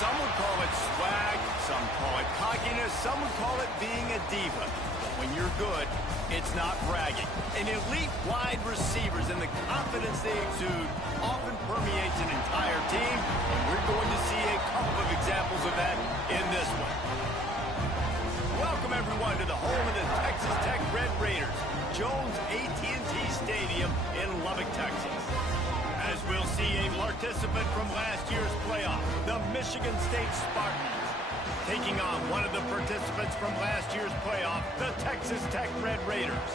Some would call it swag, some call it cockiness, some would call it being a diva. But when you're good, it's not bragging. An elite wide receivers and the confidence they exude often permeates an entire team, and we're going to see a couple of examples of that in this one. Welcome, everyone, to the home of the Texas Tech Red Raiders, Jones AT&T Stadium in Lubbock, Texas. As we'll see a participant from last year's playoff, the Michigan State Spartans, taking on one of the participants from last year's playoff, the Texas Tech Red Raiders.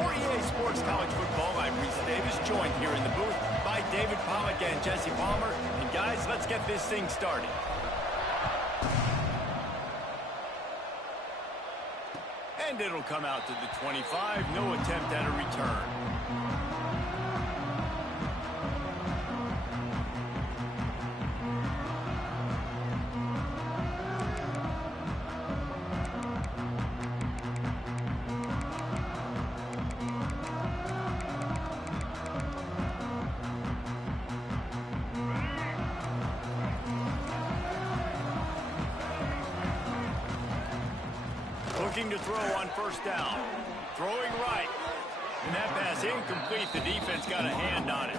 For EA Sports College Football, I'm Reese Davis, joined here in the booth by David Pollack and Jesse Palmer. And guys, let's get this thing started. And it'll come out to the 25, no attempt at a return. Looking to throw on first down. Throwing right. And that pass incomplete. The defense got a hand on it.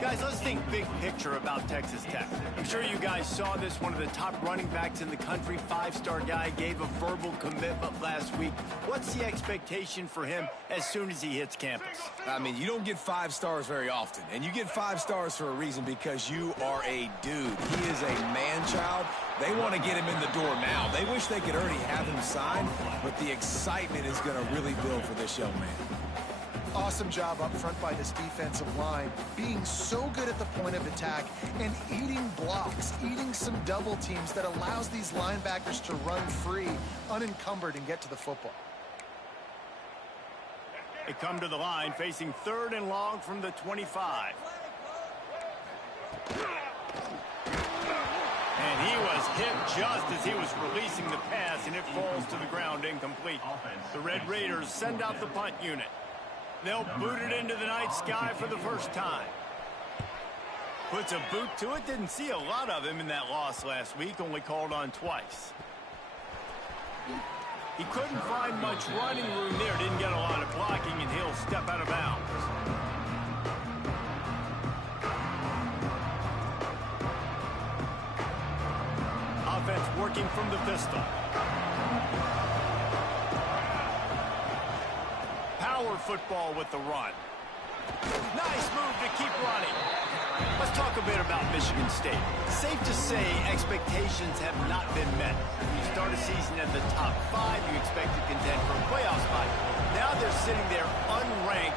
Guys, let's think big picture about Texas Tech. I'm sure you guys saw this. One of the top running backs in the country, five-star guy, gave a verbal commitment last week. What's the expectation for him as soon as he hits campus? I mean, you don't get 5 stars very often. And you get 5 stars for a reason, because you are a dude. He is a man-child. They want to get him in the door now. They wish they could already have him signed, but the excitement is going to really build for this young man. Awesome job up front by this defensive line, being so good at the point of attack and eating blocks, eating some double teams that allows these linebackers to run free, unencumbered, and get to the football. They come to the line facing 3rd and long from the 25. And he was hit just as he was releasing the pass, and it falls to the ground incomplete. The Red Raiders send out the punt unit. They'll boot it into the night sky for the first time. Puts a boot to it. Didn't see a lot of him in that loss last week. Only called on twice. He couldn't find much running room there. Didn't get a lot of blocking, and he'll step out of bounds. Offense working from the pistol. Power football with the run. Nice move to keep running. Let's talk a bit about Michigan State. Safe to say expectations have not been met. When you start a season at the top 5, you expect to contend for a playoff spot. Now they're sitting there unranked.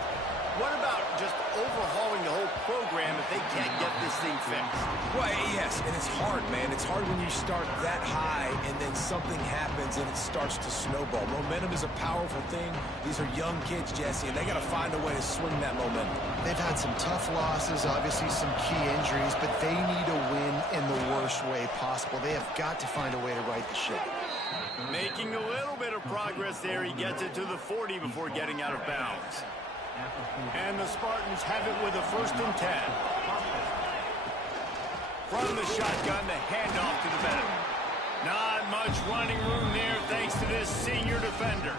What about just overhauling the whole program if they can't get this thing fixed? Well, yes, and it's hard, man. It's hard when you start that high and then something happens and it starts to snowball. Momentum is a powerful thing. These are young kids, Jesse, and they got to find a way to swing that momentum. They've had some tough losses, obviously some key injuries, but they need to win in the worst way possible. They have got to find a way to right the ship. Making a little bit of progress there. He gets it to the 40 before getting out of bounds. And the Spartans have it with a 1st and 10. From the shotgun, the handoff to the back. Not much running room there thanks to this senior defender.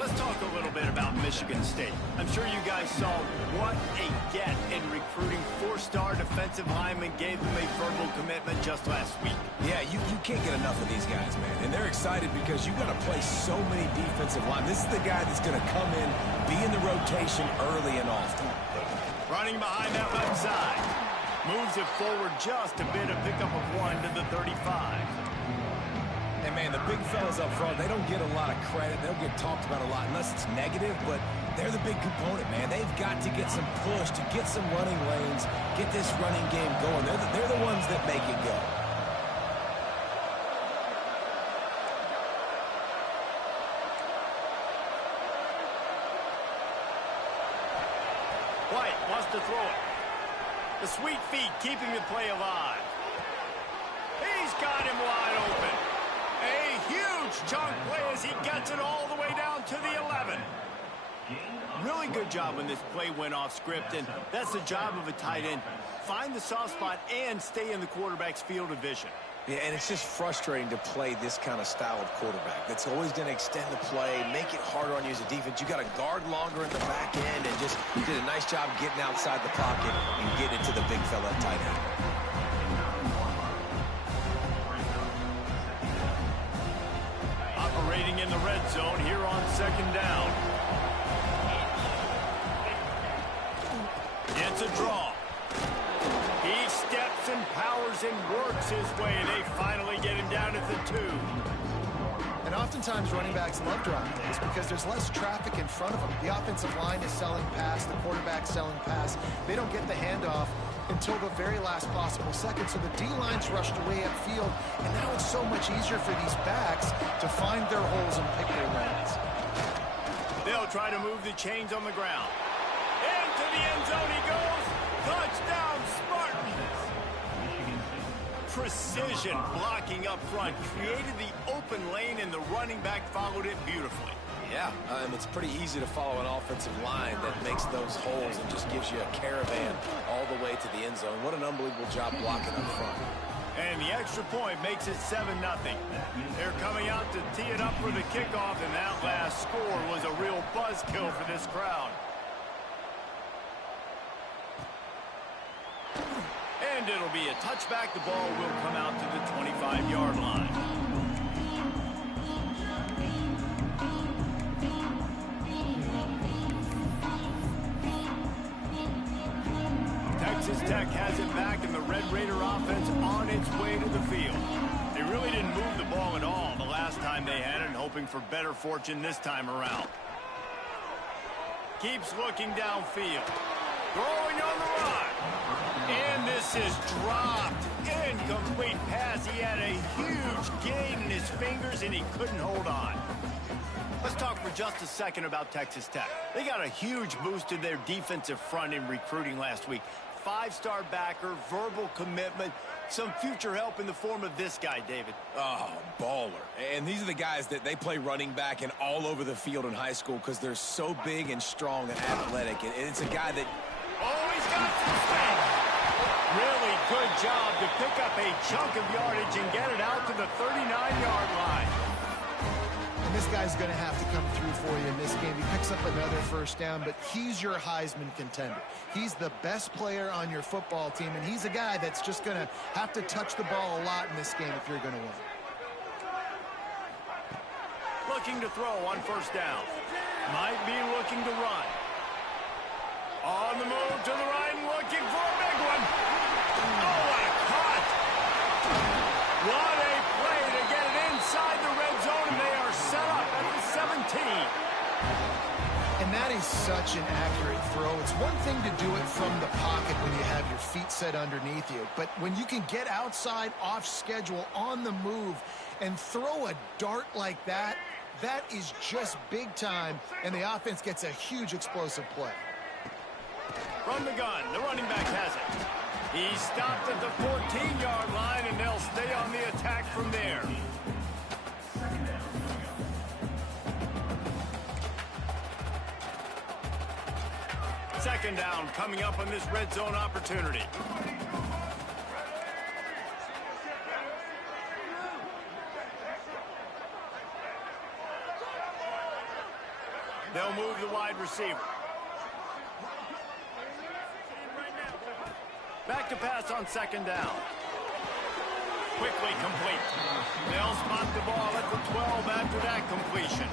Let's talk a little bit about Michigan State. I'm sure you guys saw what a get in recruiting 4-star defensive linemen gave them a verbal commitment just last week. Yeah, you can't get enough of these guys, man. And they're excited because you've got to play so many defensive linemen. This is the guy that's going to come in, be in the rotation early and often. Running behind that left side. Moves it forward just a bit, a pickup of 1 to the 35. And, man, the big fellas up front, they don't get a lot of credit. They don't get talked about a lot unless it's negative, but they're the big component, man. They've got to get some push, to get some running lanes, get this running game going. They're the ones that make it go. White wants to throw it. The sweet feet keeping the play alive. He's got him wide open. A huge chunk play as he gets it all the way down to the 11. Really good job when this play went off script, and that's the job of a tight end. Find the soft spot and stay in the quarterback's field of vision. Yeah, and it's just frustrating to play this kind of style of quarterback. That's always going to extend the play, make it harder on you as a defense. You got to guard longer in the back end, and just did a nice job getting outside the pocket and getting it to the big fella at tight end. Operating in the red zone here on second down. It's a draw. He steps and powers and works his way. They finally get him down at the 2. And oftentimes running backs love drop plays because there's less traffic in front of them. The offensive line is selling pass, the quarterback's selling pass. They don't get the handoff until the very last possible second. So the D-line's rushed away upfield, and now it's so much easier for these backs to find their holes and pick their lanes. They'll try to move the chains on the ground. Into the end zone he goes. Touchdown, Spartans! Precision blocking up front created the open lane, and the running back followed it beautifully. Yeah, it's pretty easy to follow an offensive line that makes those holes and just gives you a caravan all the way to the end zone. What an unbelievable job blocking up front. And the extra point makes it 7-0. They're coming out to tee it up for the kickoff, and that last score was a real buzzkill for this crowd. And it'll be a touchback. The ball will come out to the 25-yard line. Texas Tech has it back, and the Red Raider offense on its way to the field. They really didn't move the ball at all the last time they had it, and hoping for better fortune this time around. Keeps looking downfield. Throwing on the run. And this is dropped. Incomplete pass. He had a huge gain in his fingers, and he couldn't hold on. Let's talk for just a second about Texas Tech. They got a huge boost to their defensive front in recruiting last week. 5-star backer, verbal commitment, some future help in the form of this guy, David. Oh, baller. And these are the guys that they play running back and all over the field in high school because they're so big and strong and athletic. And it's a guy that... Oh, he's got some speed. Really good job to pick up a chunk of yardage and get it out to the 39-yard line. And this guy's going to have to come through for you in this game. He picks up another first down, but he's your Heisman contender. He's the best player on your football team, and he's a guy that's just going to have to touch the ball a lot in this game if you're going to win. Looking to throw on first down. Might be looking to run. On the move to the right, looking for a big one. Oh, what a cut! What a play to get it inside the red zone, and they are set up at the 17. And that is such an accurate throw. It's one thing to do it from the pocket when you have your feet set underneath you, but when you can get outside, off schedule, on the move, and throw a dart like that, that is just big time, and the offense gets a huge explosive play. From the gun, the running back has it. He stopped at the 14-yard line, and they'll stay on the attack from there. Second down coming up on this red zone opportunity. They'll move the wide receiver. Back to pass on second down. Quickly complete. They'll spot the ball at the 12 after that completion.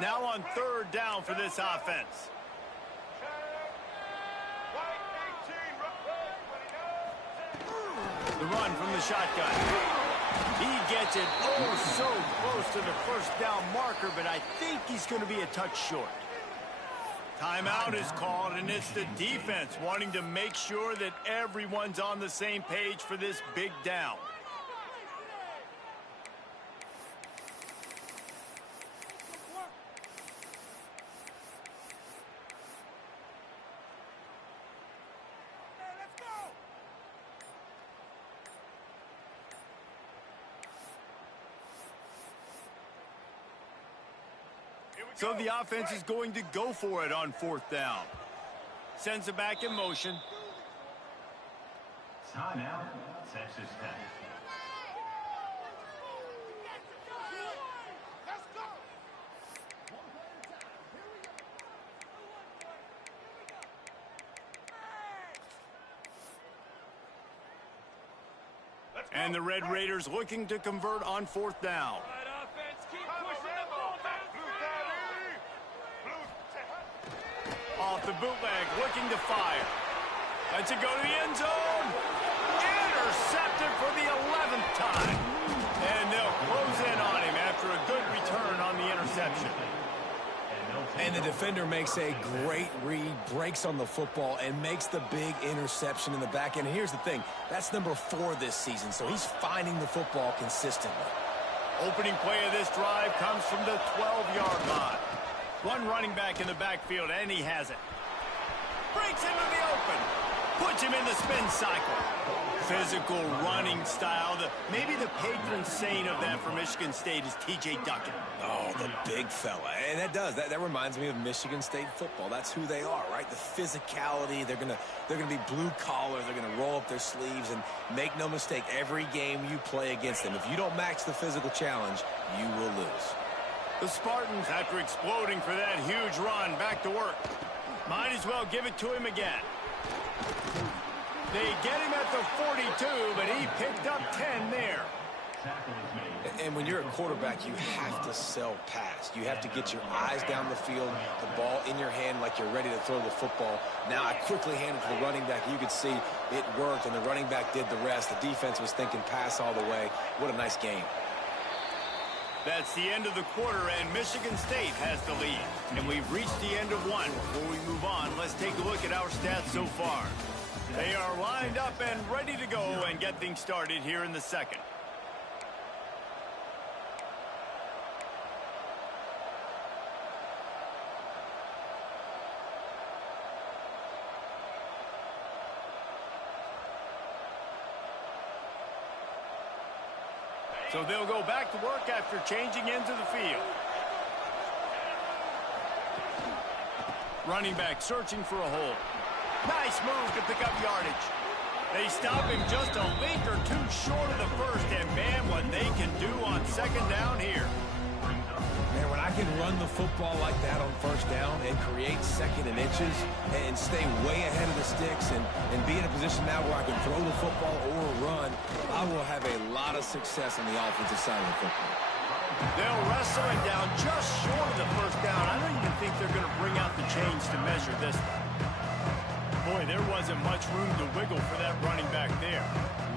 Now on third down for this offense. The run from the shotgun. He gets it oh so close to the first down marker, but I think he's going to be a touch short. Timeout is called, and it's the defense wanting to make sure that everyone's on the same page for this big down. So the offense is going to go for it on 4th down. Sends it back in motion. Timeout, Texas Tech. And the Red Raiders looking to convert on 4th down. Off the bootleg, looking to fire. Lets it go to the end zone. Intercepted for the 11th time. And they'll close in on him after a good return on the interception. And the defender makes a great read, breaks on the football, and makes the big interception in the back end. And here's the thing, that's number 4 this season, so he's finding the football consistently. Opening play of this drive comes from the 12-yard line. One running back in the backfield, and he has it. Breaks into the open. Puts him in the spin cycle. Physical running style. Maybe the patron saint of that for Michigan State is T.J. Duckett. Oh, the big fella. And that reminds me of Michigan State football. That's who they are, right? The physicality. They're gonna be blue collar. They're gonna roll up their sleeves, and make no mistake, every game you play against them, if you don't match the physical challenge, you will lose. The Spartans, after exploding for that huge run, back to work. Might as well give it to him again. They get him at the 42, but he picked up 10 there. And when you're a quarterback, you have to sell pass. You have to get your eyes down the field, the ball in your hand like you're ready to throw the football. Now I quickly handed to the running back. You could see it worked, and the running back did the rest. The defense was thinking pass all the way. What a nice game. That's the end of the quarter, and Michigan State has the lead. And we've reached the end of one. Before we move on, let's take a look at our stats so far. They are lined up and ready to go and get things started here in the second. So they'll go back to work after changing into the field. Running back searching for a hole. Nice move to pick up yardage. They stop him just a link or two short of the first, and man, what they can do on 2nd down here. Man, when I can run the football like that on 1st down and create 2nd and inches and stay way ahead of the sticks and be in a position now where I can throw the football or run, I will have a lot of success on the offensive side of the football. They'll wrestle it down just short of the 1st down. I don't even think they're going to bring out the chains to measure this one. Boy, there wasn't much room to wiggle for that running back there.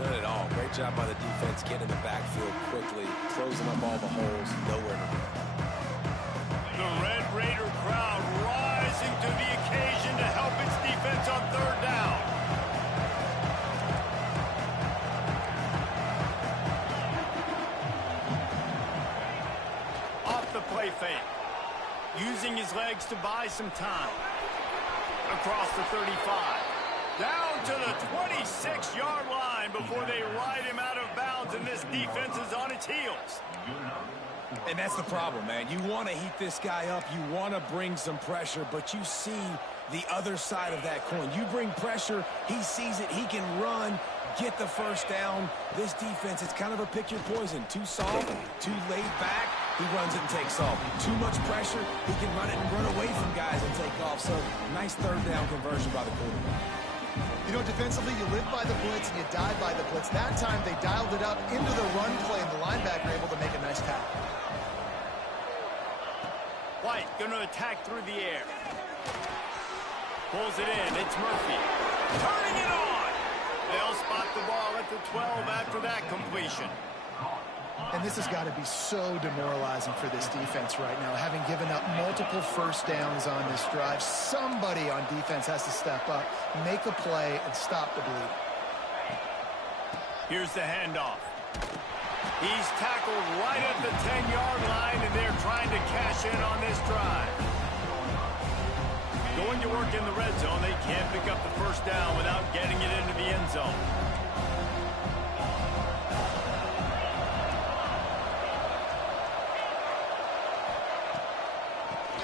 None at all. Great job by the defense getting in the backfield quickly, closing up all the holes, nowhere to run. The Red Raider crowd rising to the occasion to help its defense on 3rd down. Off the play fake. Using his legs to buy some time. Across the 35. Down to the 26-yard line before they ride him out of bounds, and this defense is on its heels. And that's the problem, man. You want to heat this guy up. You want to bring some pressure, but you see the other side of that coin. You bring pressure, he sees it, he can run, get the 1st down. This defense, it's kind of a pick your poison. Too soft, too laid back, he runs it and takes off. Too much pressure, he can run it and run away from guys and take off. So, nice 3rd down conversion by the quarterback. You know, defensively, you live by the blitz and you die by the blitz. That time, they dialed it up into the run play, and the linebacker able to make a nice tackle. White going to attack through the air. Pulls it in. It's Murphy. Turning it on. They'll spot the ball at the 12 after that completion. And this has got to be so demoralizing for this defense right now. Having given up multiple 1st downs on this drive, somebody on defense has to step up, make a play, and stop the bleed. Here's the handoff. He's tackled right at the 10-yard line, and they're trying to cash in on this drive. Going to work in the red zone, they can't pick up the 1st down without getting it into the end zone.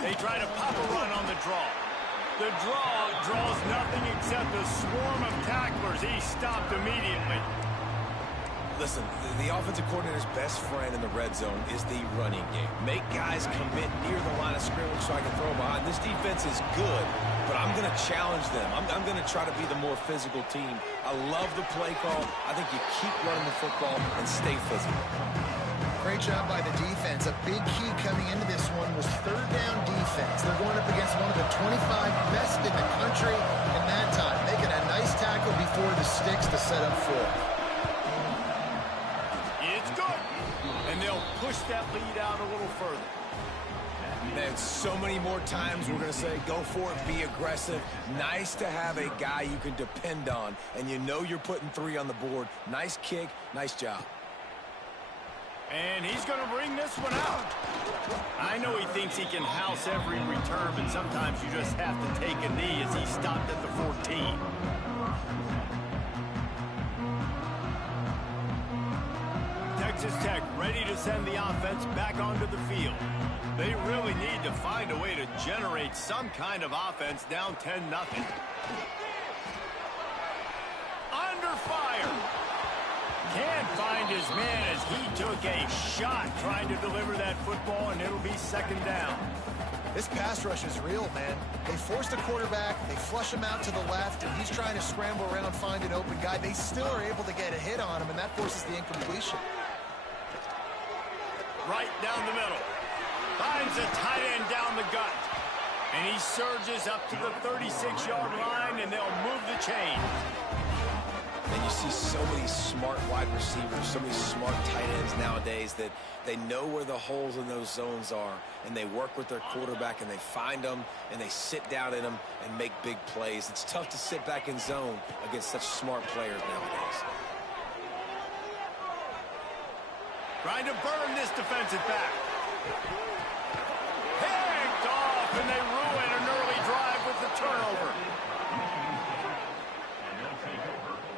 They try to pop a run on the draw. The draw draws nothing except a swarm of tacklers. He's stopped immediately. Listen, the offensive coordinator's best friend in the red zone is the running game. Make guys commit near the line of scrimmage so I can throw behind. This defense is good, but I'm going to challenge them. I'm going to try to be the more physical team. I love the play call. I think you keep running the football and stay physical. Great job by the defense. A big key coming into this one was third down defense. They're going up against one of the 25 best in the country in that time, making a nice tackle before the sticks to set up for it. It's good. And they'll push that lead out a little further. Man, so many more times we're going to say, go for it, be aggressive. Nice to have a guy you can depend on, and you know you're putting 3 on the board. Nice kick, nice job. And he's going to bring this one out. I know he thinks he can house every return, but sometimes you just have to take a knee as he stopped at the 14. Texas Tech ready to send the offense back onto the field. They really need to find a way to generate some kind of offense down 10-0. Under fire. Can't find his man as he took a shot trying to deliver that football, and it'll be second down. This pass rush is real, man. They force the quarterback, they flush him out to the left, and he's trying to scramble around, find an open guy. They still are able to get a hit on him, and that forces the incompletion. Right down the middle. Finds a tight end down the gut. And he surges up to the 36-yard line, and they'll move the chain. And you see so many smart wide receivers, so many smart tight ends nowadays that they know where the holes in those zones are, and they work with their quarterback, and they find them, and they sit down in them and make big plays. It's tough to sit back in zone against such smart players nowadays. Trying to burn this defensive back. Picked off, and they ruin an early drive with the turnover.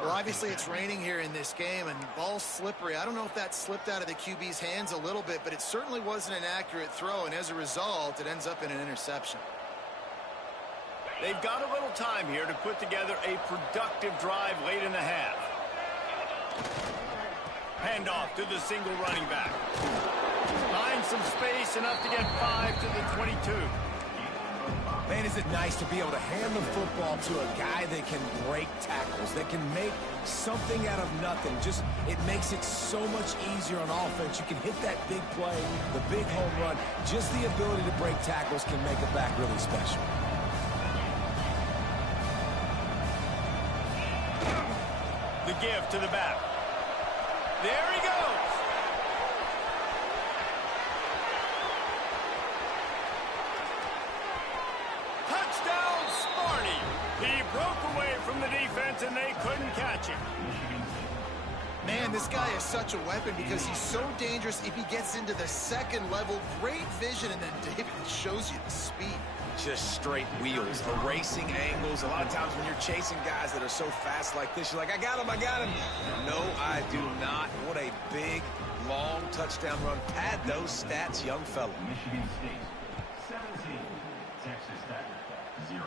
Well, obviously it's raining here in this game, and ball's slippery. I don't know if that slipped out of the QB's hands a little bit, but it certainly wasn't an accurate throw, and as a result, it ends up in an interception. They've got a little time here to put together a productive drive late in the half. Handoff to the single running back. Finds some space, enough to get 5 to the 22. Man, is it nice to be able to hand the football to a guy that can break tackles, that can make something out of nothing. Just, it makes it so much easier on offense. You can hit that big play, the big home run. Just the ability to break tackles can make a back really special. The give to the back. There he goes. Touchdown, Sparty. He broke away from the defense, and they couldn't catch him. Man, this guy is such a weapon because he's so dangerous if he gets into the second level. Great vision, and then David shows you the speed. Just straight wheels, erasing angles. A lot of times when you're chasing guys that are so fast like this, you're like, I got him, I got him. No, I do not. What a big, long touchdown run. Pad those stats, young fella. Michigan State, 17. Texas Tech, 0.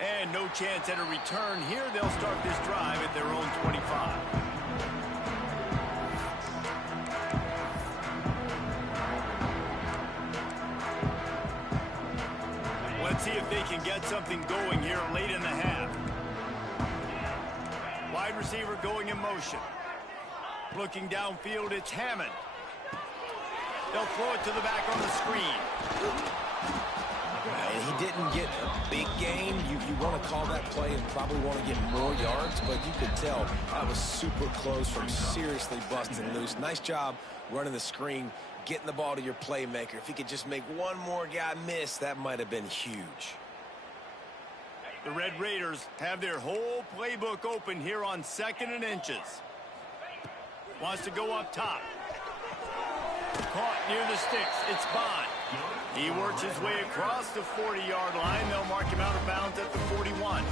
And no chance at a return here. They'll start this drive at their own 25. Let's see if they can get something going here late in the half. Wide receiver going in motion. Looking downfield, it's Hammond. They'll throw it to the back on the screen. And he didn't get a big gain. You want to call that play and probably want to get more yards, but you could tell that was super close from seriously busting loose. Nice job running the screen, getting the ball to your playmaker. If he could just make one more guy miss, that might have been huge. The Red Raiders have their whole playbook open here on 2nd and inches. Wants to go up top. Caught near the sticks. It's Bond. He works his way across the 40-yard line. They'll mark him out of bounds at the 41.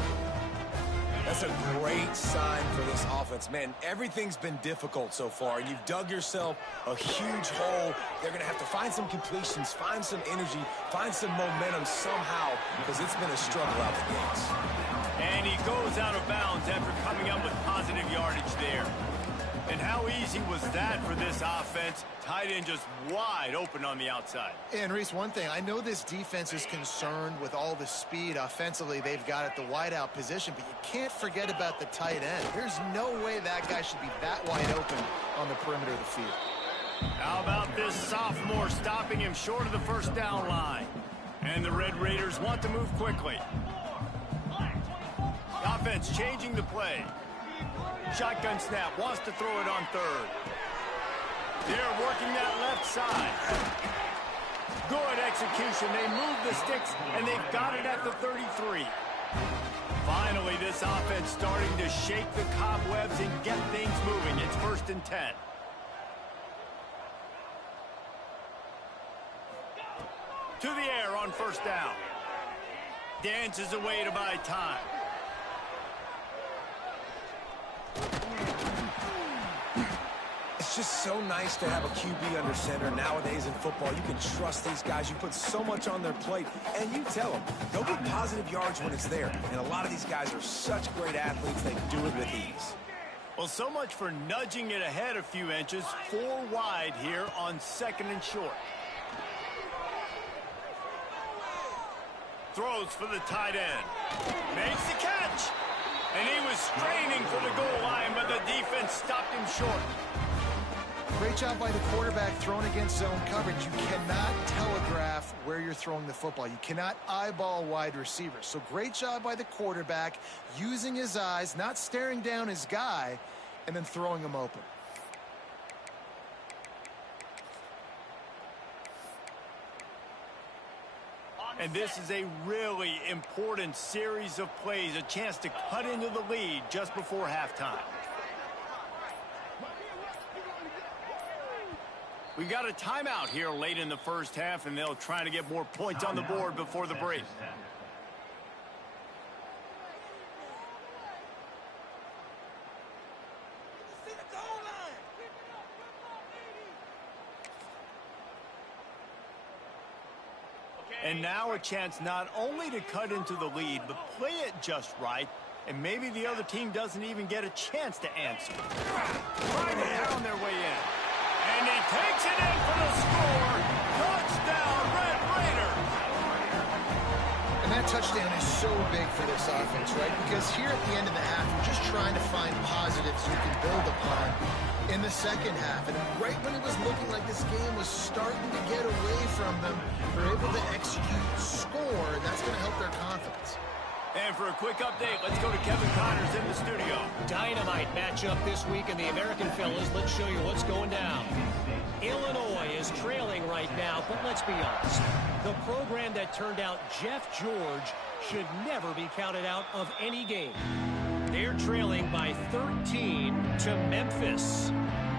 That's a great sign for this offense. Man, everything's been difficult so far, and you've dug yourself a huge hole. They're going to have to find some completions, find some energy, find some momentum somehow, because it's been a struggle out the gates. And he goes out of bounds after coming up with positive yardage there. And how easy was that for this offense? Tight end just wide open on the outside. And Reese, one thing, I know this defense is concerned with all the speed offensively they've got at the wideout position, but you can't forget about the tight end. There's no way that guy should be that wide open on the perimeter of the field. How about this sophomore stopping him short of the first down line? And the Red Raiders want to move quickly. Offense changing the play. Shotgun snap, wants to throw it on third. They're working that left side. Good execution. They move the sticks, and they've got it at the 33. Finally, this offense starting to shake the cobwebs and get things moving. It's 1st and 10. To the air on first down. Dances away to buy time. It's just so nice to have a QB under center. Nowadays in football, you can trust these guys. You put so much on their plate, and you tell them, they'll get positive yards when it's there. And a lot of these guys are such great athletes, they do it with ease. Well, so much for nudging it ahead a few inches. 4 wide here on 2nd and short. Throws for the tight end. Makes the catch. And he was straining for the goal line, but the defense stopped him short. Great job by the quarterback throwing against zone coverage. You cannot telegraph where you're throwing the football. You cannot eyeball wide receivers. So great job by the quarterback using his eyes, not staring down his guy, and then throwing him open. And this is a really important series of plays, a chance to cut into the lead just before halftime. We've got a timeout here late in the first half, and they'll try to get more points on the board before the break. And now a chance not only to cut into the lead, but play it just right, and maybe the other team doesn't even get a chance to answer. Trying to pound their way in. And he takes it in for the score. Touchdown, Red Raiders. And that touchdown is so big for this offense, right? Because here at the end of the half, we're just trying to find positives you can build upon in the second half. And right when it was looking like this game was starting to get away from them, they're able to execute, score, and that's going to help their confidence. And for a quick update, let's go to Kevin Connors in the studio. Dynamite matchup this week in the American Fellas. Let's show you what's going down. Illinois is trailing right now, but let's be honest. The program that turned out Jeff George should never be counted out of any game. They're trailing by 13 to Memphis.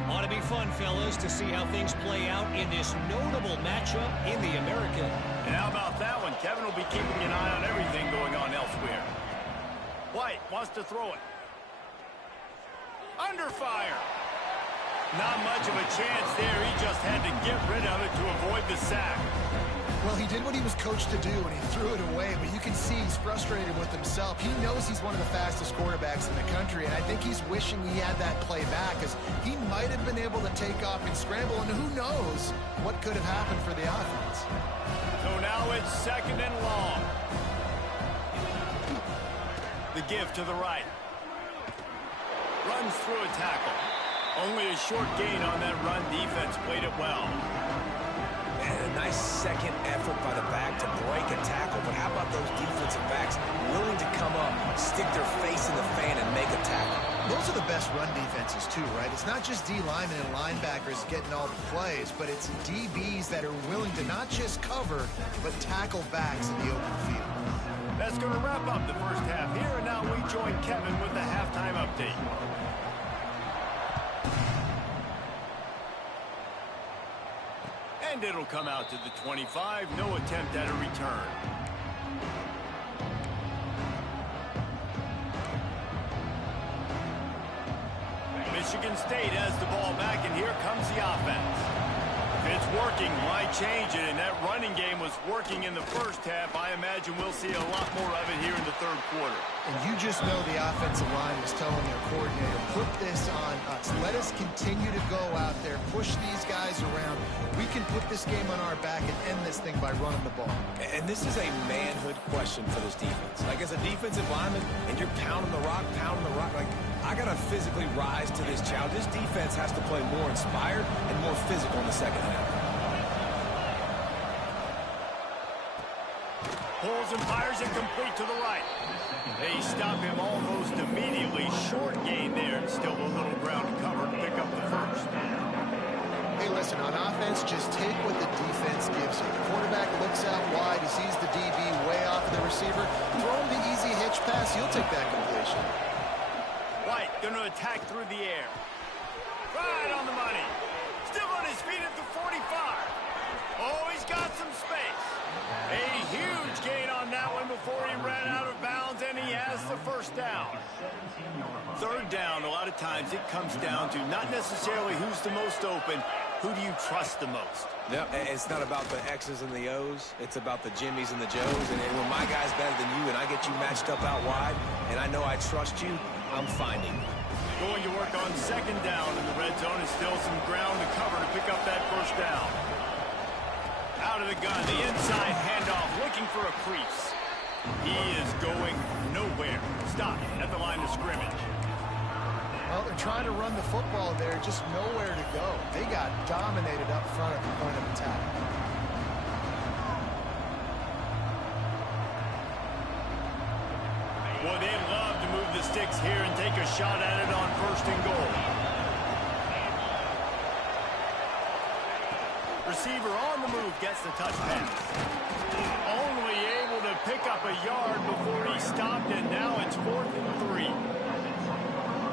Ought to be fun, fellas, to see how things play out in this notable matchup in the American. And how about that one? Kevin will be keeping an eye on everything going on elsewhere. White wants to throw it. Under fire. Not much of a chance there. He just had to get rid of it to avoid the sack. Well, he did what he was coached to do, and he threw it away, but you can see he's frustrated with himself. He knows he's one of the fastest quarterbacks in the country, and I think he's wishing he had that play back, because he might have been able to take off and scramble, and who knows what could have happened for the offense. So now it's 2nd and long. The give to the right. Runs through a tackle. Only a short gain on that run. Defense played it well. And a nice second effort by the back to break a tackle. But how about those defensive backs willing to come up, stick their face in the fan, and make a tackle? Those are the best run defenses, too, right? It's not just D linemen and linebackers getting all the plays, but it's DBs that are willing to not just cover, but tackle backs in the open field. That's going to wrap up the first half here, and now we join Kevin with the halftime update. And it'll come out to the 25. No attempt at a return. Michigan State has the ball back, and here comes the offense. If it's working, why change it? And that running game was working in the first half. I imagine we'll see a lot more of it here in the third quarter. And you just know the offensive line was telling their coordinator, put this on us. Let us continue to go out there, push these guys around. We can put this game on our back and end this thing by running the ball. And this is a manhood question for this defense. Like, as a defensive lineman, and you're pounding the rock, like, I got to physically rise to this challenge. This defense has to play more inspired and more physical in the second half. Pulls and fires it complete to the right. They stop him almost immediately. Short gain there, and still a little ground to cover to pick up the first. Hey, listen, on offense, just take what the defense gives you. The quarterback looks out wide. He sees the DB way off the receiver. Throw him the easy hitch pass. You'll take that completion. White going to attack through the air. Right on the money. Still on his feet at the 45. Oh, he's got some space. A huge gain on that one before he ran out of bounds, and he has the first down. Third down, a lot of times it comes down to not necessarily who's the most open, who do you trust the most? Yep, it's not about the X's and the O's. It's about the Jimmys and the Joes. And when my guy's better than you and I get you matched up out wide, and I know I trust you, I'm finding you. Going to work on second down in the red zone. Is still some ground to cover to pick up that first down. Out of the gun, the inside handoff, looking for a crease. He is going nowhere. Stop at the line of scrimmage. Well, they're trying to run the football there, just nowhere to go. They got dominated up front at the point of attack. Boy, they'd love to move the sticks here and take a shot at it on first and goal. Receiver on the move gets the touch pass. Only able to pick up a yard before he stopped, and now it's 4th and 3.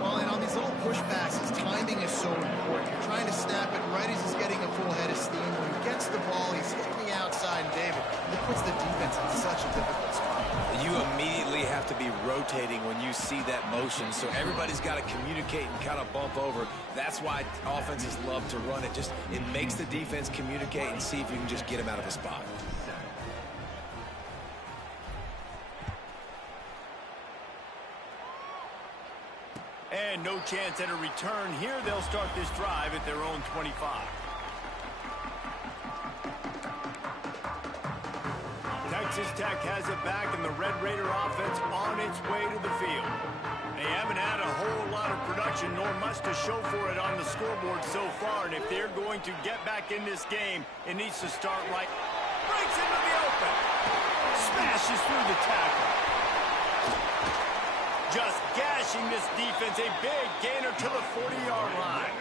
Well, and on these little push passes, timing is so important. You're trying to snap it right as he's getting a full head of steam. When he gets the ball, he's hitting the outside, and David, it puts the defense in such a difficult spot. You immediately have to be rotating when you see that motion, so everybody's got to communicate and kind of bump over. That's why offenses love to run it. It makes the defense communicate and see if you can just get him out of a spot. And no chance at a return here. They'll start this drive at their own 25. Texas Tech has it back, and the Red Raider offense on its way to the field. They haven't had a whole lot of production, nor much to show for it on the scoreboard so far, and if they're going to get back in this game, it needs to start right. Breaks into the open. Smashes through the tackle. Just gashing this defense, a big gainer to the 40-yard line.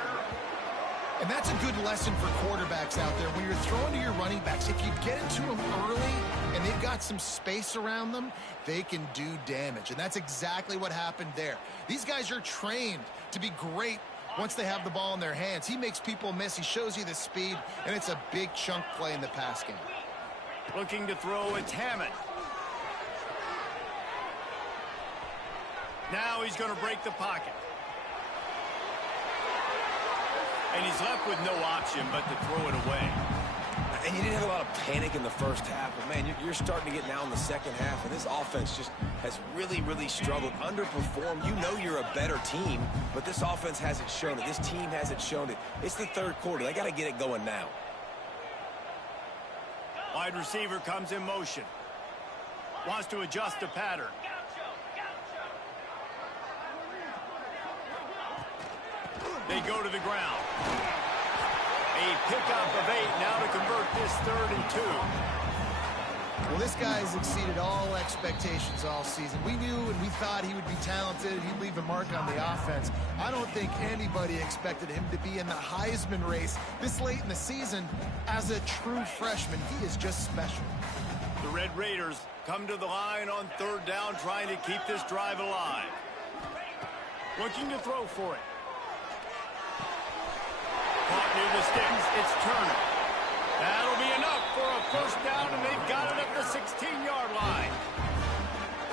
And that's a good lesson for quarterbacks out there. When you're throwing to your running backs, if you get into them early and they've got some space around them, they can do damage. And that's exactly what happened there. These guys are trained to be great once they have the ball in their hands. He makes people miss. He shows you the speed, and it's a big chunk play in the pass game. Looking to throw, it's Hammond. Now he's going to break the pocket. And he's left with no option but to throw it away. And you didn't have a lot of panic in the first half, but, man, you're starting to get now in the second half, and this offense just has really, really struggled, underperformed. You know you're a better team, but this offense hasn't shown it. This team hasn't shown it. It's the third quarter. They got to get it going now. Wide receiver comes in motion. Wants to adjust the pattern. They go to the ground. A pickup of 8 now to convert this 3rd and 2. Well, this guy's exceeded all expectations all season. We knew and we thought he would be talented. He'd leave a mark on the offense. I don't think anybody expected him to be in the Heisman race this late in the season. As a true freshman, he is just special. The Red Raiders come to the line on 3rd down, trying to keep this drive alive. Looking to throw for it. Caught near the sticks. It's Turner. That'll be enough for a first down, and they've got it at the 16-yard line.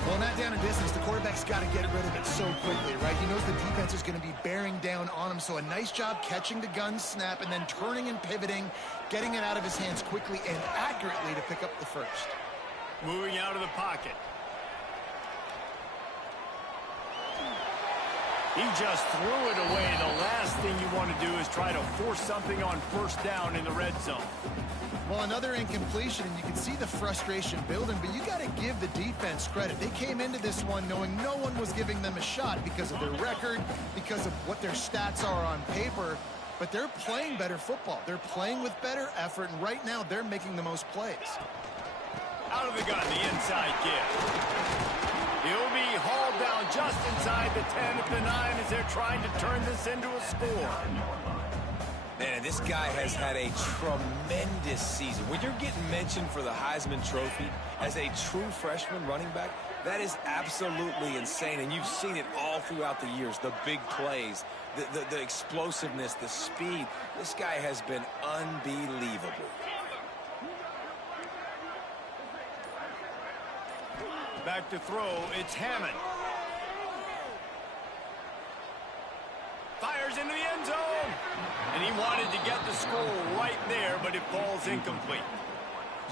Well, in that down and distance, the quarterback's got to get rid of it so quickly, right? He knows the defense is going to be bearing down on him, so a nice job catching the gun snap and then turning and pivoting, getting it out of his hands quickly and accurately to pick up the first. Moving out of the pocket. He just threw it away. The last thing you want to do is try to force something on first down in the red zone. Well, another incompletion, and you can see the frustration building, but you got to give the defense credit. They came into this one knowing no one was giving them a shot because of their record, because of what their stats are on paper, but they're playing better football. They're playing with better effort, and right now they're making the most plays. Out of the gun, the inside give. He'll be hauled down just inside the 10 at the 9 as they're trying to turn this into a score. Man, this guy has had a tremendous season. When you're getting mentioned for the Heisman Trophy as a true freshman running back, that is absolutely insane. And you've seen it all throughout the years. The big plays, the explosiveness, the speed. This guy has been unbelievable. Back to throw, it's Hammond. Fires into the end zone. And he wanted to get the score right there, but it falls incomplete.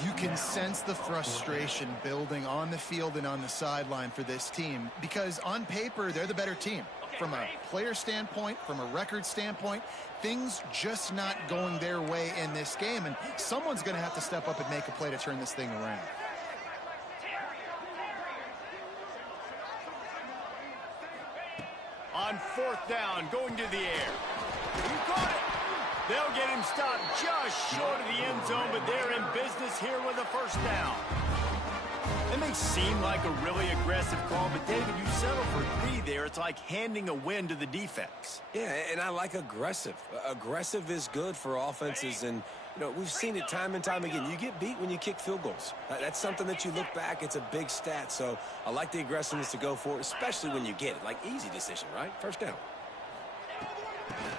You can sense the frustration building on the field and on the sideline for this team because on paper, they're the better team. From a player standpoint, from a record standpoint, things just not going their way in this game, and someone's going to have to step up and make a play to turn this thing around. On fourth down, going to the air. He caught it. They'll get him stopped just short of the end zone, but they're in business here with a first down. It may seem like a really aggressive call, but David, you settle for 3 there. It's like handing a win to the defense. Yeah, and I like aggressive. Aggressive is good for offenses, and you know, we've seen it time and time again. You get beat when you kick field goals. That's something that you look back, it's a big stat. So I like the aggressiveness to go for it, especially when you get it. Like, easy decision, right? First down.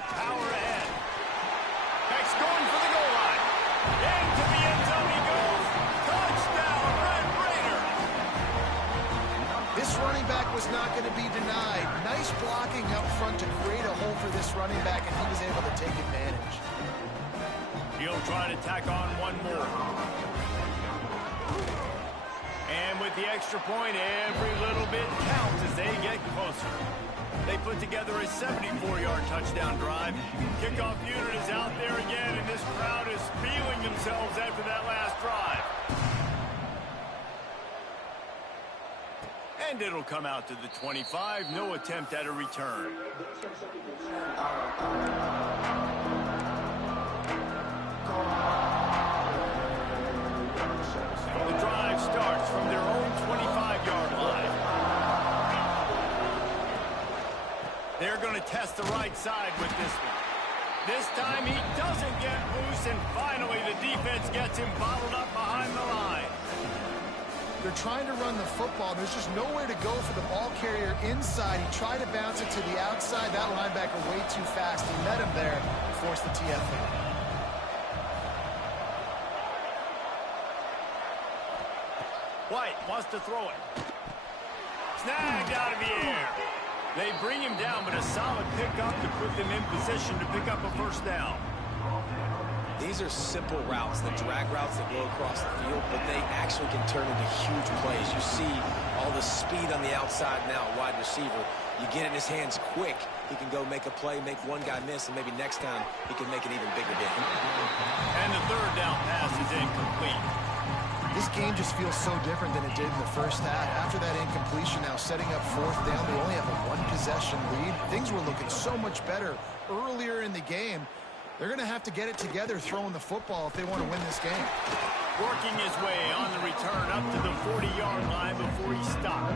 Power ahead. Beck's going for the goal line. Into the end zone he goes. Touchdown, Red Raider. This running back was not going to be denied. Nice blocking up front to create a hole for this running back, and he was able to take advantage. He'll try to tack on one more. And with the extra point, every little bit counts as they get closer. They put together a 74-yard touchdown drive. Kickoff unit is out there again, and this crowd is feeling themselves after that last drive. And it'll come out to the 25. No attempt at a return. The drive starts from their own 25-yard line. They're going to test the right side with this one. This time he doesn't get loose, and finally the defense gets him bottled up behind the line. They're trying to run the football. There's just nowhere to go for the ball carrier inside. He tried to bounce it to the outside. That linebacker way too fast. He met him there and forced the TFL. White wants to throw it. Snagged out of the air. They bring him down, but a solid pickup to put them in position to pick up a first down. These are simple routes, the drag routes that go across the field, but they actually can turn into huge plays. You see all the speed on the outside now, wide receiver. You get it in his hands quick, he can go make a play, make one guy miss, and maybe next time he can make an even bigger game. And the third down pass is incomplete. This game just feels so different than it did in the first half. After that incompletion, now setting up fourth down, they only have a one-possession lead. Things were looking so much better earlier in the game. They're going to have to get it together throwing the football if they want to win this game. Working his way on the return up to the 40-yard line before he stopped.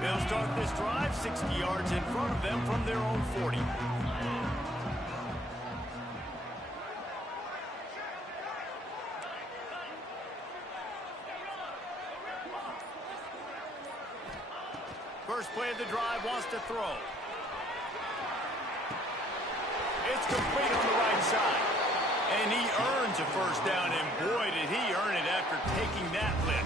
They'll start this drive 60 yards in front of them from their own 40. First play of the drive, wants to throw. It's complete on the right side. And he earns a first down, and boy, did he earn it after taking that lift.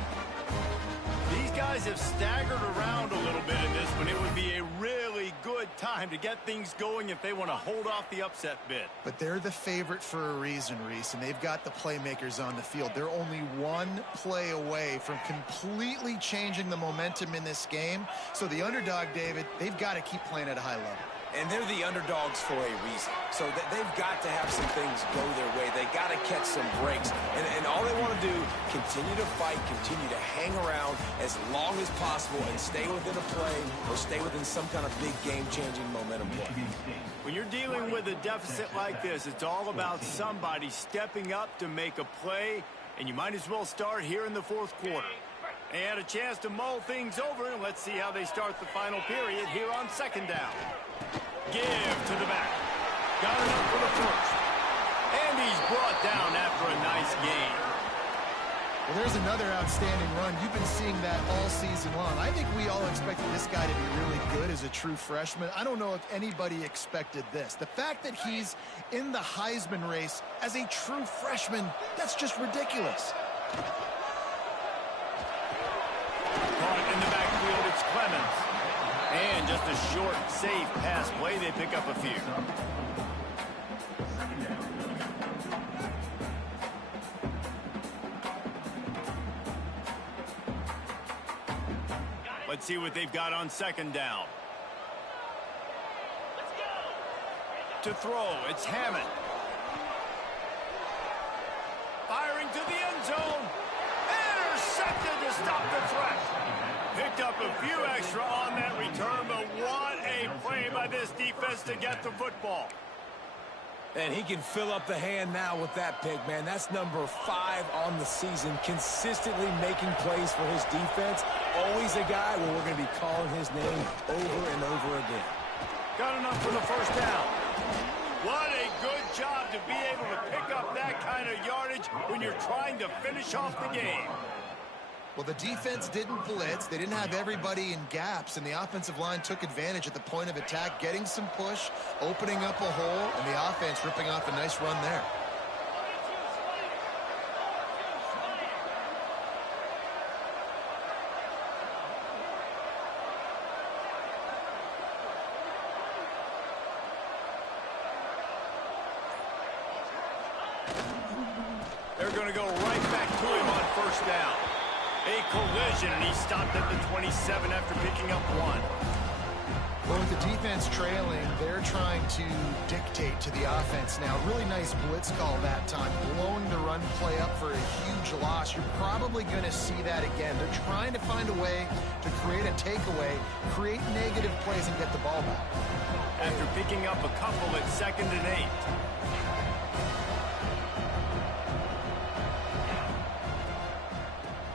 These guys have staggered around a little bit in this one. It would be a really good time to get things going if they want to hold off the upset bid. But they're the favorite for a reason, Reese, and they've got the playmakers on the field. They're only one play away from completely changing the momentum in this game. So the underdog, David, they've got to keep playing at a high level. And they're the underdogs for a reason. So they've got to have some things go their way. They got to catch some breaks. And all they want to do, continue to fight, continue to hang around as long as possible and stay within a play or stay within some kind of big game-changing momentum play. When you're dealing with a deficit like this, it's all about somebody stepping up to make a play, and you might as well start here in the fourth quarter. They had a chance to mull things over, and let's see how they start the final period here on second down. Give to the back. Got enough for the first. And he's brought down after a nice gain. Well, there's another outstanding run. You've been seeing that all season long. I think we all expected this guy to be really good as a true freshman. I don't know if anybody expected this. The fact that he's in the Heisman race as a true freshman, that's just ridiculous. Caught in the backfield, it's Clemens. And just a short, safe pass play. They pick up a few. Let's see what they've got on second down. To throw, it's Hammond. Firing to the end zone. Intercepted to stop the threat. Picked up a few extra on that return, but what a play by this defense to get the football. And he can fill up the hand now with that pick, man. That's number 5 on the season, consistently making plays for his defense. Always a guy where we're going to be calling his name over and over again. Got enough for the first down. What a good job to be able to pick up that kind of yardage when you're trying to finish off the game. Well, the defense didn't blitz. They didn't have everybody in gaps, and the offensive line took advantage at the point of attack, getting some push, opening up a hole, and the offense ripping off a nice run there. They're going to go right back to him on first down. A collision, and he stopped at the 27 after picking up 1. Well, with the defense trailing, they're trying to dictate to the offense now. Really nice blitz call that time, blowing the run play up for a huge loss. You're probably going to see that again. They're trying to find a way to create a takeaway, create negative plays, and get the ball back. After picking up a couple at 2nd and 8.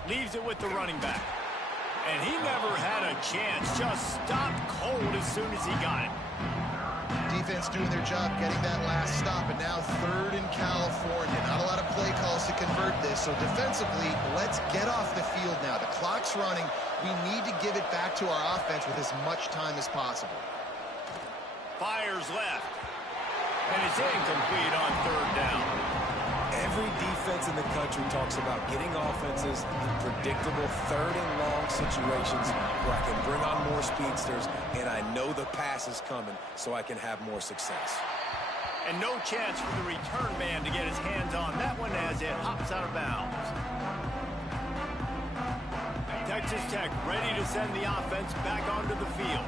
Leaves it with the running back. And he never had a chance. Just stopped cold as soon as he got it. Defense doing their job, getting that last stop, and now 3rd in California. Not a lot of play calls to convert this, so defensively, let's get off the field now. The clock's running. We need to give it back to our offense with as much time as possible. Fires left. And it's incomplete on 3rd down. Every defense in the country talks about getting offenses in predictable 3rd and long situations where I can bring on more speedsters and I know the pass is coming so I can have more success. And no chance for the return man to get his hands on that one as it hops out of bounds. Texas Tech ready to send the offense back onto the field.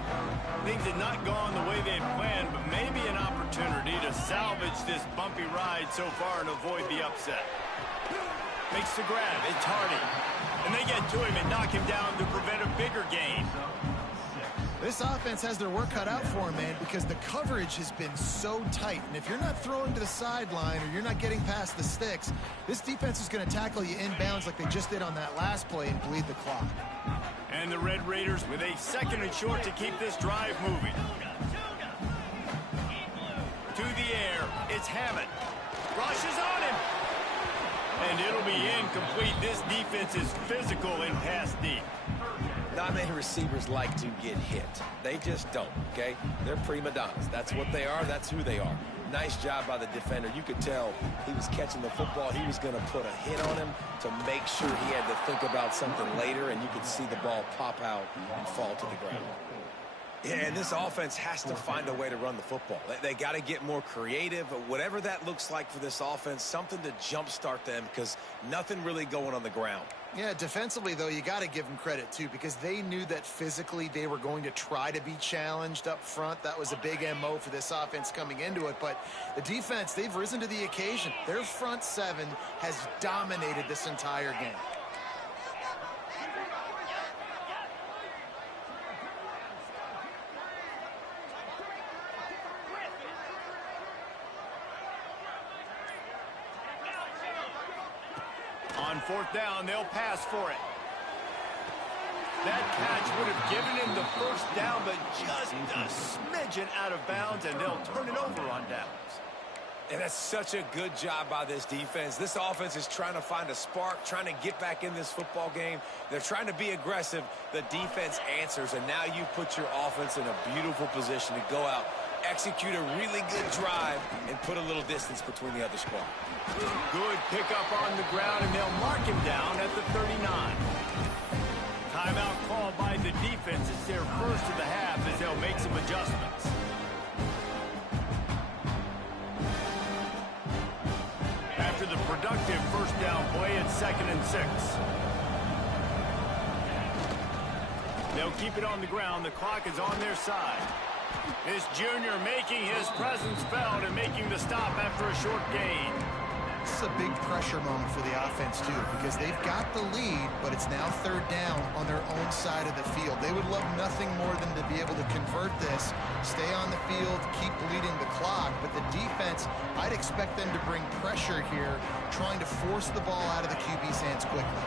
Things had not gone the way they had planned, but maybe an opportunity to salvage this bumpy ride so far and avoid the upset. Makes the grab, it's Hardy. And they get to him and knock him down to prevent a bigger gain. This offense has their work cut out for them, man, because the coverage has been so tight. And if you're not throwing to the sideline or you're not getting past the sticks, this defense is going to tackle you inbounds like they just did on that last play and bleed the clock. And the Red Raiders with a 2nd and short to keep this drive moving. To the air, it's Hammond. Rushes on him. And it'll be incomplete. This defense is physical and pass deep. Not many receivers like to get hit. They just don't, okay? They're prima donnas. That's what they are. That's who they are. Nice job by the defender. You could tell he was catching the football. He was going to put a hit on him to make sure he had to think about something later, and you could see the ball pop out and fall to the ground. Yeah, and this offense has to find a way to run the football. They got to get more creative, whatever that looks like for this offense, something to jumpstart them because nothing really going on the ground. Yeah, defensively, though, you got to give them credit, too, because they knew that physically they were going to try to be challenged up front. That was a big MO for this offense coming into it. But the defense, they've risen to the occasion. Their front seven has dominated this entire game. On fourth down, they'll pass for it. That catch would have given him the first down, but just a smidgen out of bounds, and they'll turn it over on downs. And that's such a good job by this defense. This offense is trying to find a spark, trying to get back in this football game. They're trying to be aggressive. The defense answers, and now you put your offense in a beautiful position to go out, execute a really good drive, and put a little distance between the other squad. Good pickup on the ground, and they'll mark him down at the 39. Timeout called by the defense. It's their first of the half as they'll make some adjustments. After the productive first down play, it's 2nd and 6. They'll keep it on the ground. The clock is on their side. This junior making his presence felt and making the stop after a short gain. This is a big pressure moment for the offense, too, because they've got the lead, but it's now 3rd down on their own side of the field. They would love nothing more than to be able to convert this, stay on the field, keep bleeding the clock. But the defense, I'd expect them to bring pressure here, trying to force the ball out of the QB's hands quickly.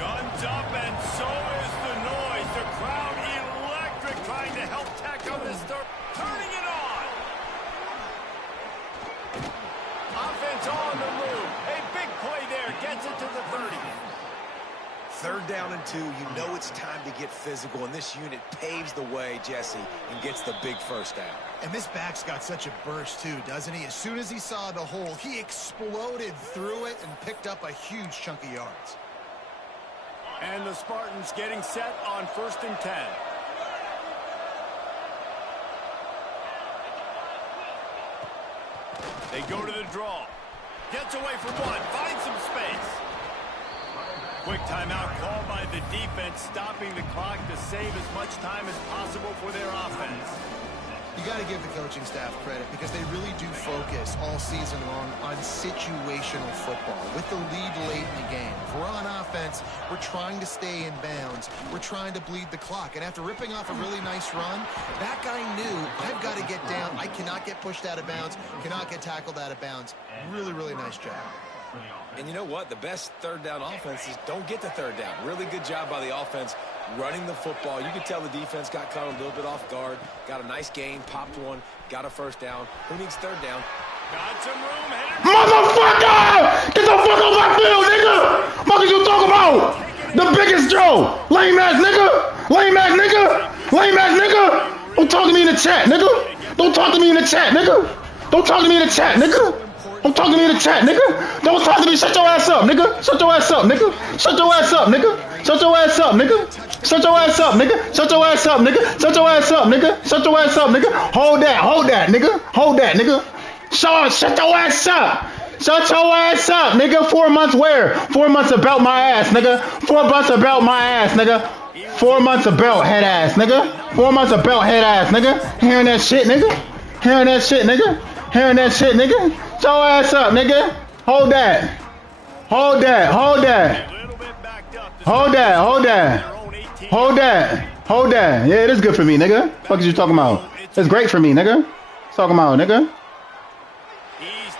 Guns up, and so is the noise. The crowd electric, trying to help tack on this third. Turning it on. Offense on the move. A big play there. Gets it to the 30. 3rd down and 2. You know it's time to get physical, and this unit paves the way, Jesse, and gets the big first down. And this back's got such a burst, too, doesn't he? As soon as he saw the hole, he exploded through it and picked up a huge chunk of yards. And the Spartans getting set on 1st and 10. They go to the draw. Gets away from one. Finds some space. Quick timeout called by the defense, stopping the clock to save as much time as possible for their offense. You got to give the coaching staff credit because they really do focus all season long on situational football with the lead late in the game. If we're on offense, we're trying to stay in bounds. We're trying to bleed the clock. And after ripping off a really nice run, that guy knew, I've got to get down. I cannot get pushed out of bounds, cannot get tackled out of bounds. Really, really nice job. And you know what? The best 3rd down offense is don't get the 3rd down. Really good job by the offense running the football. You could tell the defense got caught a little bit off guard. Got a nice gain, popped one, got a 1st down. Who needs 3rd down? Got some room. Motherfucker! Get the fuck off my field, nigga! What you talking about? The biggest Joe! Lame ass nigga! Lame ass nigga! Lame ass nigga! Don't talk to me in the chat, nigga! Don't talk to me in the chat, nigga! Don't talk to me in the chat, nigga! Don't talk to me in the chat, nigga! Don't talk to me! Shut your ass up, nigga! Shut your ass up, nigga! Shut your ass up, nigga! Shut your ass up, nigga! Shut your ass up, nigga! Shut your ass up, nigga! Shut your ass up, nigga! Shut your ass up, nigga! Hold that, nigga! Hold that, nigga! Shut your ass up! Shut your ass up, nigga! 4 months where? 4 months of belt my ass, nigga! 4 months of belt my ass, nigga! 4 months of belt head ass, nigga! 4 months of belt head ass, nigga! Hearing that shit, nigga? Hearing that shit, nigga? Hearing that shit, nigga? Shut your ass up, nigga! Hold that! Hold that! Hold that! Hold that! Hold that! Hold that! Hold that! Yeah, it is good for me, nigga. Fuck is you talking about? It's great for me, nigga. Talking about, nigga.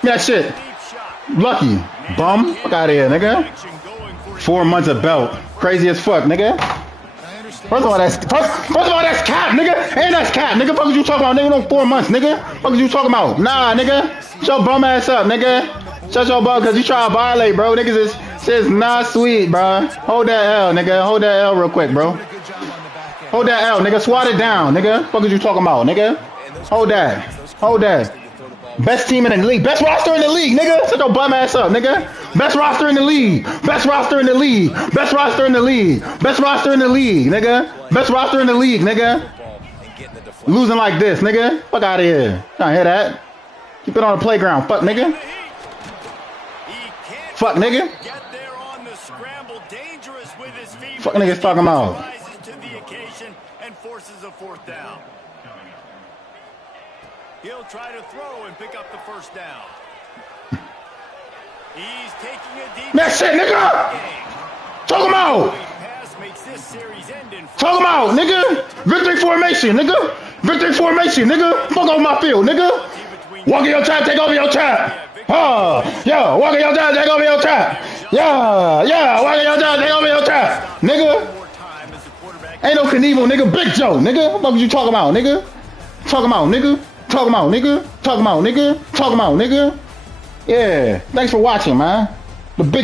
Yeah, shit. Lucky. Bum. Fuck out of here, nigga. 4 months of belt. Crazy as fuck, nigga. First of all, that's cap, nigga. And that's cap, nigga. Fuck is you talking about, nigga? No 4 months, nigga. Fuck is you talking about? Nah, nigga. Shut your bum ass up, nigga. Shut your bum, cause you try to violate, bro. Niggas is not sweet, bro. Hold that L, nigga. Hold that L real quick, bro. Hold that L, nigga. Swat it down, nigga. Fuck is you talking about, nigga? Hold that. Hold that. Best team in the league. Best roster in the league, nigga. Shut your bum ass up, nigga. Best roster in the league. Best roster in the league. Best roster in the league. Best roster in the league, nigga. Best roster in the league, nigga. Losing like this, nigga. Fuck out of here. Can't hear that. Keep it on the playground. Fuck, nigga. Fuck, nigga. Fuck niggas talking about. Rises to the occasion and forces a fourth down. He'll try to throw and pick up the first down. He's taking a deep. That's it, nigga. Talk him out. Talk him out, nigga. Victory formation, nigga. Victory formation, nigga. Fuck off my field, nigga. Walk in your trap, take over your trap. Yeah, walk in your trap, take over your trap. Yeah, walk in your trap, take over your trap. Nigga. Ain't no Knievel, nigga. Big Joe, nigga. What the fuck you talking about, nigga? Talking about, nigga. Talking about, nigga. Talking about, nigga. Talking about, nigga. Yeah. Thanks for watching, man. The biggest.